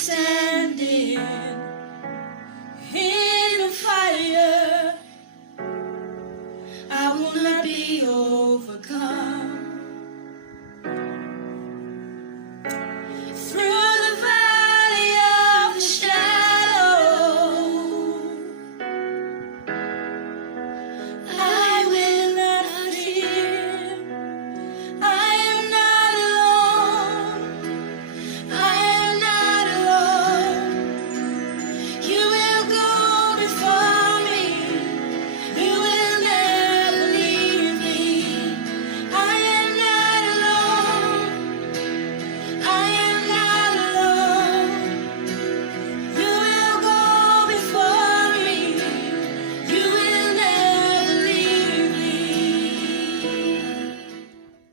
standing in the fire. I will not be overcome. Through the valley of the shadow, I will not fear. I am not alone. I am not alone. You will go before me. You will never leave me. I am not alone. I am not alone. You will go before me. You will never leave me.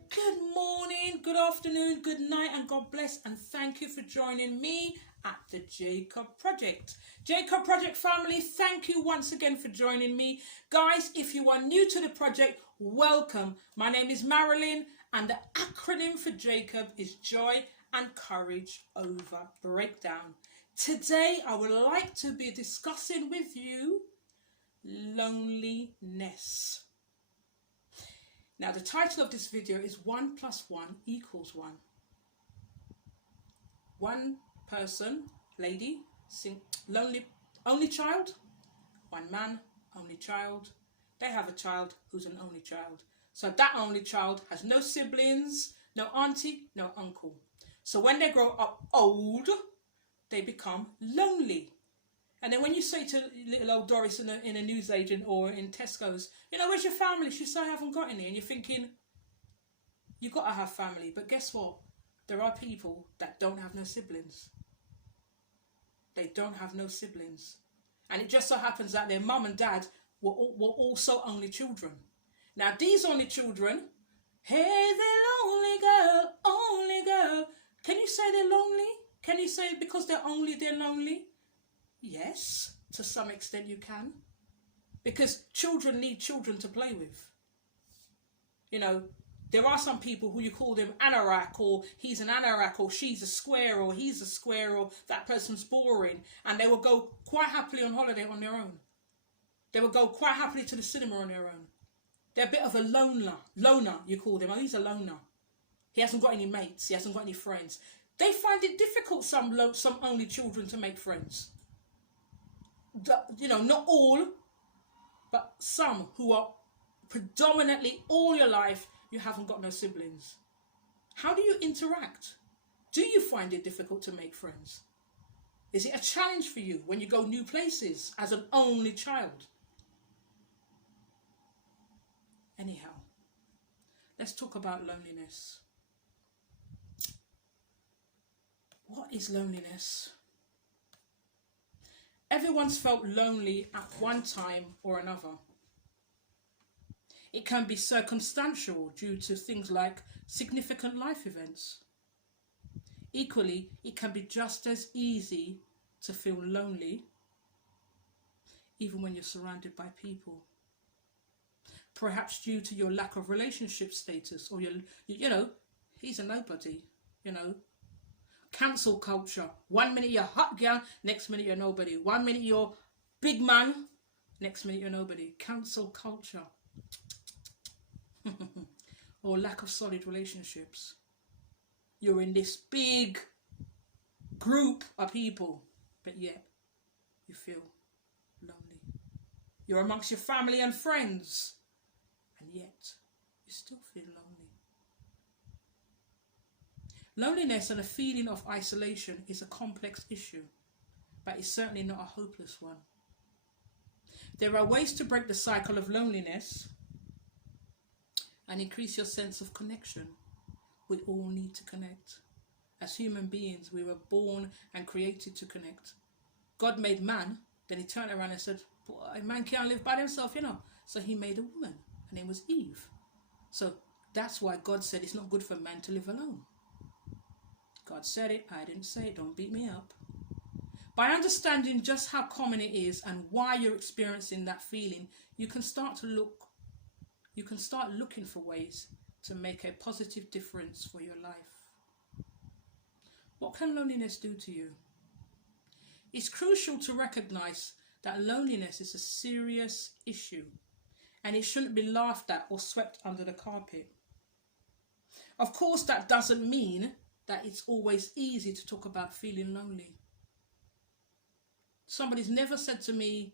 Good morning, good afternoon, good night, and God bless, and thank you for joining me at the Jacob Project. Jacob Project family, thank you once again for joining me. Guys, if you are new to the project, welcome. My name is Marilyn, and the acronym for Jacob is Joy and Courage Over Breakdown. Today, I would like to be discussing with you loneliness. Now, the title of this video is 1 + 1 = 1. One person, lady, lonely, only child. One man, only child. They have a child who's an only child. So that only child has no siblings, no auntie, no uncle. So when they grow up old, they become lonely. And then when you say to little old Doris in a newsagent or in Tesco's, you know, where's your family? She said, I haven't got any. And you're thinking, you've got to have family. But guess what? There are people that don't have no siblings. They don't have no siblings. And it just so happens that their mum and dad were also only children. Now, these only children, hey, they're lonely girl, only girl. Can you say they're lonely? Can you say because they're lonely? Yes, to some extent you can. Because children need children to play with. You know, there are some people who you call them anorak, or he's an anorak, or she's a square, or he's a square, or that person's boring. And they will go quite happily on holiday on their own. They will go quite happily to the cinema on their own. They're a bit of a loner, you call them. Oh, he's a loner. He hasn't got any mates. He hasn't got any friends. They find it difficult, some only children, to make friends. You know, not all, but some who are predominantly all your life, you haven't got no siblings. How do you interact? Do you find it difficult to make friends? Is it a challenge for you when you go new places as an only child? Anyhow, let's talk about loneliness. What is loneliness? Everyone's felt lonely at one time or another. It can be circumstantial due to things like significant life events. Equally, it can be just as easy to feel lonely even when you're surrounded by people. Perhaps due to your lack of relationship status, or you know, he's a nobody, you know. Cancel culture. 1 minute you're hot girl, next minute you're nobody. 1 minute you're big man, next minute you're nobody. Cancel culture. Or lack of solid relationships. You're in this big group of people, but yet you feel lonely. You're amongst your family and friends, and yet you still feel lonely. Loneliness and a feeling of isolation is a complex issue, but it's certainly not a hopeless one. There are ways to break the cycle of loneliness and increase your sense of connection. We all need to connect. As human beings, we were born and created to connect. God made man, then he turned around and said, boy, man can't live by himself, you know. So he made a woman. Her name was Eve. So that's why God said it's not good for man to live alone. God said it, I didn't say it, don't beat me up. By understanding just how common it is and why you're experiencing that feeling, you can start looking for ways to make a positive difference for your life. What can loneliness do to you? it's crucial to recognise that loneliness is a serious issue and it shouldn't be laughed at or swept under the carpet. Of course, that doesn't mean that it's always easy to talk about feeling lonely. Somebody's never said to me,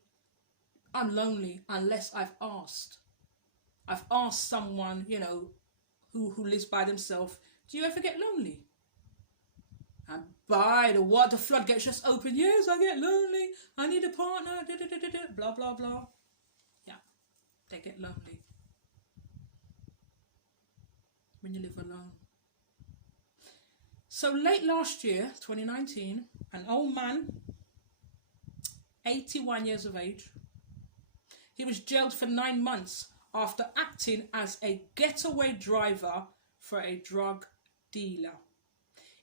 I'm lonely, unless I've asked. I've asked someone, you know, who lives by themselves, do you ever get lonely? And by the what, the floodgates just open. Yes, I get lonely. I need a partner. Blah, blah, blah. Yeah, they get lonely when you live alone. So late last year, 2019, an old man, 81 years of age, he was jailed for 9 months after acting as a getaway driver for a drug dealer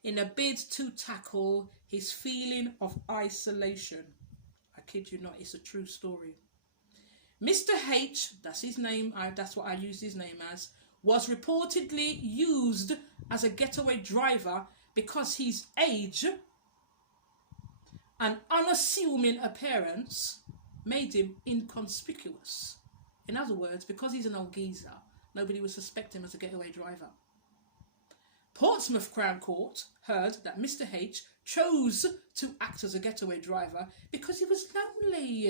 in a bid to tackle his feeling of isolation. I kid you not, it's a true story. Mr. H, that's his name, that's what I use his name as, was reportedly used as a getaway driver because his age and unassuming appearance made him inconspicuous. In other words, because he's an old geezer, nobody would suspect him as a getaway driver. Portsmouth Crown Court heard that Mr. H chose to act as a getaway driver because he was lonely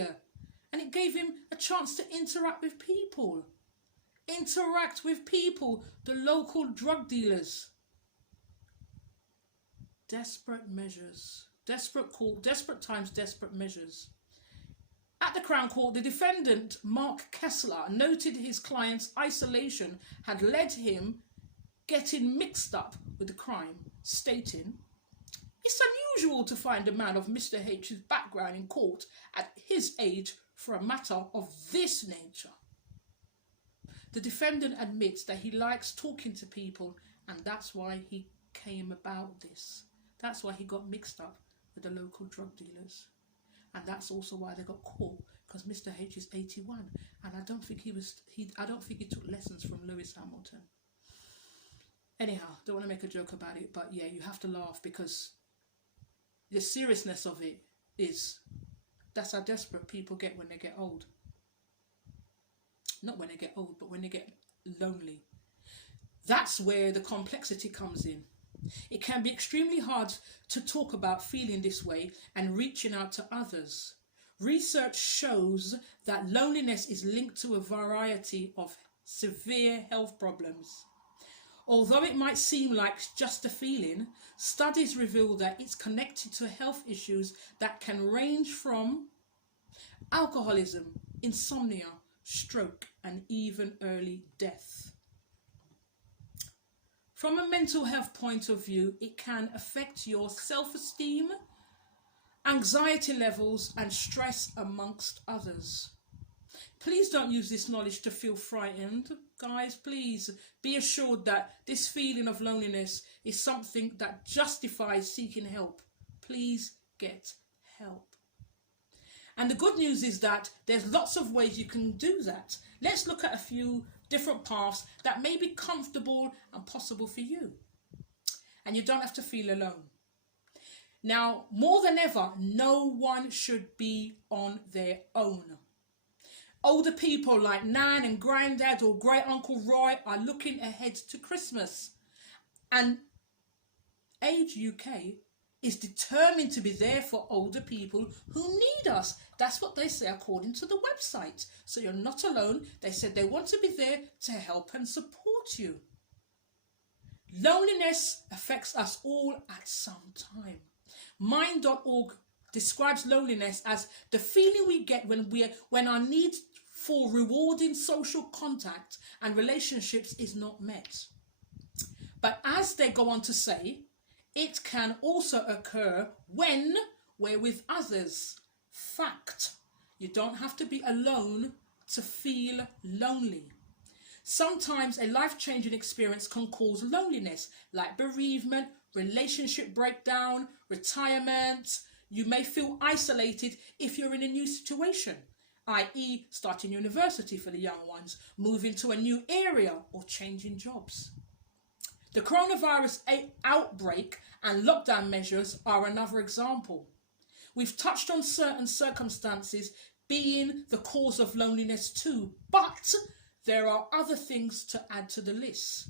and it gave him a chance to interact with people. Interact with people, the local drug dealers. Desperate measures. Desperate times, desperate measures. At the Crown Court, the defendant, Mark Kessler, noted his client's isolation had led him getting mixed up with the crime, stating, "It's unusual to find a man of Mr. H's background in court at his age for a matter of this nature." The defendant admits that he likes talking to people and that's why he came about this. That's why he got mixed up with the local drug dealers. And that's also why they got caught, because Mr. H is 81 and I don't think he took lessons from Lewis Hamilton. Anyhow, don't want to make a joke about it, but yeah, you have to laugh because the seriousness of it is that's how desperate people get when they get old. Not when they get old, but when they get lonely. That's where the complexity comes in. It can be extremely hard to talk about feeling this way and reaching out to others. Research shows that loneliness is linked to a variety of severe health problems. Although it might seem like just a feeling, studies reveal that it's connected to health issues that can range from alcoholism, insomnia, stroke, and even early death. From a mental health point of view, it can affect your self-esteem, anxiety levels, and stress amongst others. Please don't use this knowledge to feel frightened. Guys, please be assured that this feeling of loneliness is something that justifies seeking help. Please get help. And the good news is that there's lots of ways you can do that. Let's look at a few different paths that may be comfortable and possible for you. And you don't have to feel alone. Now, more than ever, no one should be on their own. Older people like Nan and Granddad or Great Uncle Roy are looking ahead to Christmas. And Age UK is determined to be there for older people who need us. That's what they say according to the website. So you're not alone. They said they want to be there to help and support you. Loneliness affects us all at some time. Mind.org describes loneliness as the feeling we get when our need for rewarding social contact and relationships is not met. But as they go on to say, it can also occur when we're with others. Fact, you don't have to be alone to feel lonely. Sometimes a life-changing experience can cause loneliness, like bereavement, relationship breakdown, retirement. You may feel isolated if you're in a new situation, i.e. starting university for the young ones, moving to a new area or changing jobs. The coronavirus outbreak and lockdown measures are another example. We've touched on certain circumstances being the cause of loneliness too, but there are other things to add to the list.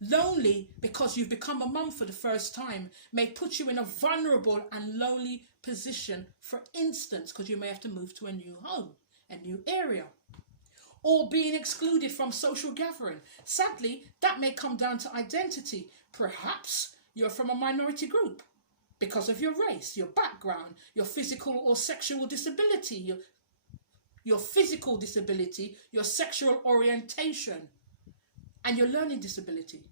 Lonely because you've become a mum for the first time may put you in a vulnerable and lonely position, for instance, because you may have to move to a new home, a new area, or being excluded from social gathering. Sadly, that may come down to identity. Perhaps you're from a minority group because of your race, your background, your physical or sexual disability, your physical disability, your sexual orientation, and your learning disability.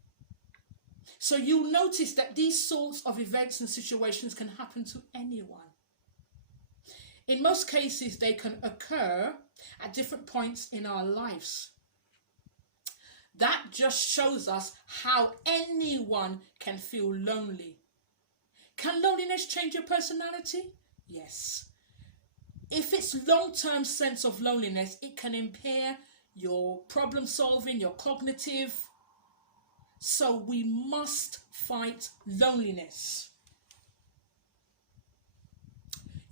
So you'll notice that these sorts of events and situations can happen to anyone. In most cases, they can occur at different points in our lives. That just shows us how anyone can feel lonely. Can loneliness change your personality? Yes. If it's long-term sense of loneliness, it can impair your problem solving, your cognitive. So we must fight loneliness.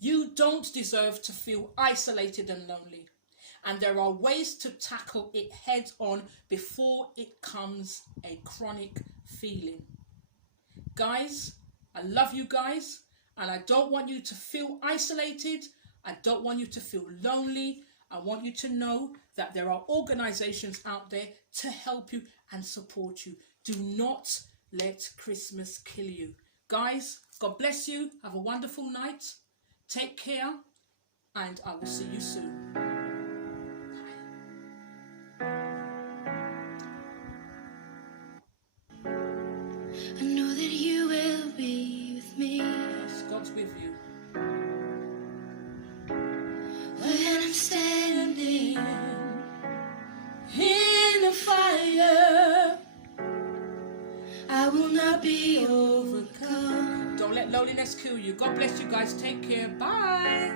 You don't deserve to feel isolated and lonely. And there are ways to tackle it head on before it becomes a chronic feeling. Guys, I love you guys, and I don't want you to feel isolated. I don't want you to feel lonely. I want you to know that there are organizations out there to help you and support you. Do not let Christmas kill you. Guys, God bless you. Have a wonderful night. Take care, and I will see you soon. I know that you will be with me Yes, God's with you. when I'm standing in the fire. I will not be overcome. Don't let loneliness kill you. God bless you guys. Take care. Bye.